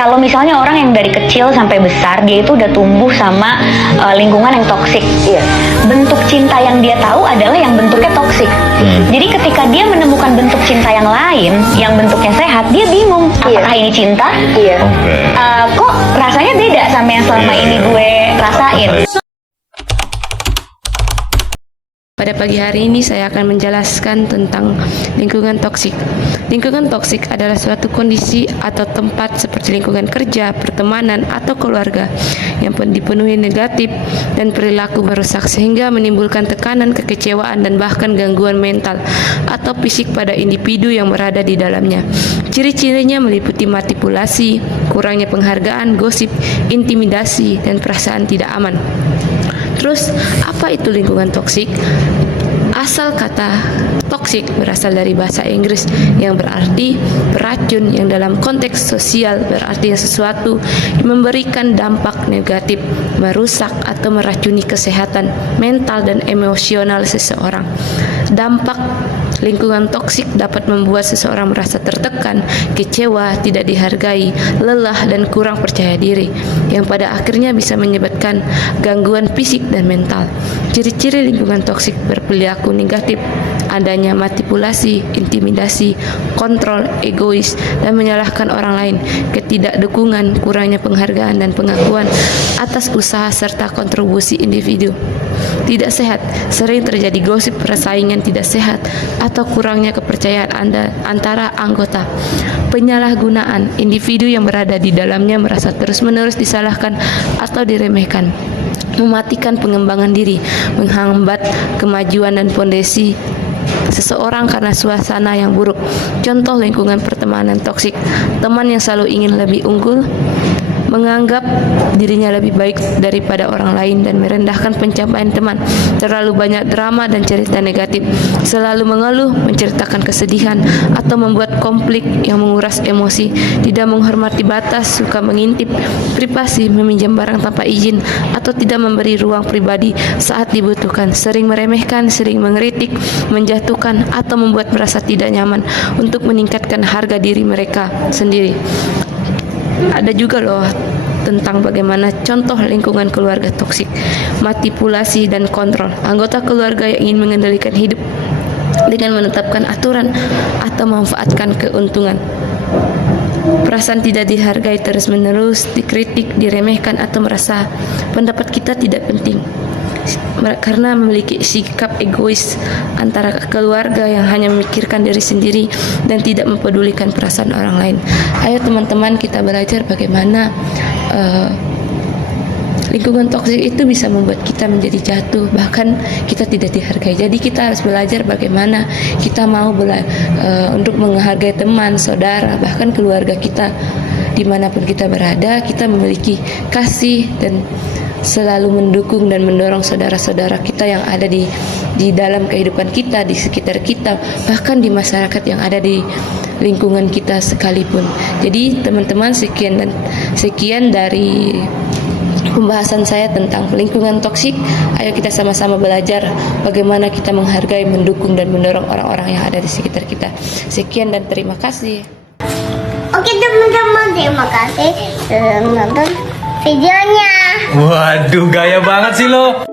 Kalau misalnya orang yang dari kecil sampai besar dia itu udah tumbuh sama lingkungan yang toksik, bentuk cinta yang dia tahu adalah yang bentuknya toksik. Jadi ketika dia menemukan bentuk cinta yang lain yang bentuknya sehat, dia bingung apakah ini cinta? Kok rasanya beda sama yang selama ini gue rasain. Pada pagi hari ini saya akan menjelaskan tentang lingkungan toksik. Lingkungan toksik adalah suatu kondisi atau tempat seperti lingkungan kerja, pertemanan, atau keluarga yang dipenuhi negatif dan perilaku merusak sehingga menimbulkan tekanan, kekecewaan, dan bahkan gangguan mental atau fisik pada individu yang berada di dalamnya. Ciri-cirinya meliputi manipulasi, kurangnya penghargaan, gosip, intimidasi, dan perasaan tidak aman. Terus, apa itu lingkungan toksik? Asal kata toksik berasal dari bahasa Inggris yang berarti beracun, yang dalam konteks sosial berarti sesuatu yang memberikan dampak negatif, merusak atau meracuni kesehatan mental dan emosional seseorang. Dampak lingkungan toksik dapat membuat seseorang merasa tertekan, kecewa, tidak dihargai, lelah, dan kurang percaya diri, yang pada akhirnya bisa menyebabkan gangguan fisik dan mental. Ciri-ciri lingkungan toksik berperilaku negatif: adanya manipulasi, intimidasi, kontrol, egois, dan menyalahkan orang lain, ketidakdukungan, kurangnya penghargaan dan pengakuan atas usaha serta kontribusi individu. Tidak sehat, sering terjadi gosip, persaingan tidak sehat, atau kurangnya kepercayaan antara anggota. Penyalahgunaan, individu yang berada di dalamnya merasa terus-menerus disalahkan atau diremehkan. Mematikan pengembangan diri, menghambat kemajuan dan fondasi seseorang karena suasana yang buruk. Contoh lingkungan pertemanan toksik: teman yang selalu ingin lebih unggul, menganggap dirinya lebih baik daripada orang lain dan merendahkan pencapaian teman, terlalu banyak drama dan cerita negatif, selalu mengeluh, menceritakan kesedihan, atau membuat konflik yang menguras emosi, tidak menghormati batas, suka mengintip privasi, meminjam barang tanpa izin, atau tidak memberi ruang pribadi saat dibutuhkan, sering meremehkan, sering mengkritik, menjatuhkan, atau membuat merasa tidak nyaman untuk meningkatkan harga diri mereka sendiri. Ada juga loh tentang bagaimana contoh lingkungan keluarga toksik: manipulasi dan kontrol. Anggota keluarga yang ingin mengendalikan hidup dengan menetapkan aturan atau memanfaatkan keuntungan. Perasaan tidak dihargai terus-menerus, dikritik, diremehkan, atau merasa pendapat kita tidak penting karena memiliki sikap egois antara keluarga yang hanya memikirkan diri sendiri dan tidak mempedulikan perasaan orang lain. Ayo teman-teman, kita belajar bagaimana lingkungan toksik itu bisa membuat kita menjadi jatuh, bahkan kita tidak dihargai. Jadi kita harus belajar bagaimana kita mau untuk menghargai teman, saudara, bahkan keluarga kita. Dimanapun kita berada, kita memiliki kasih dan selalu mendukung dan mendorong saudara-saudara kita yang ada di dalam kehidupan kita, di sekitar kita, bahkan di masyarakat yang ada di lingkungan kita sekalipun. Jadi teman-teman, sekian dari pembahasan saya tentang lingkungan toksik. Ayo kita sama-sama belajar bagaimana kita menghargai, mendukung, dan mendorong orang-orang yang ada di sekitar kita. Sekian dan terima kasih. Oke teman-teman, terima kasih sudah menonton videonya. Waduh, gaya banget sih lo.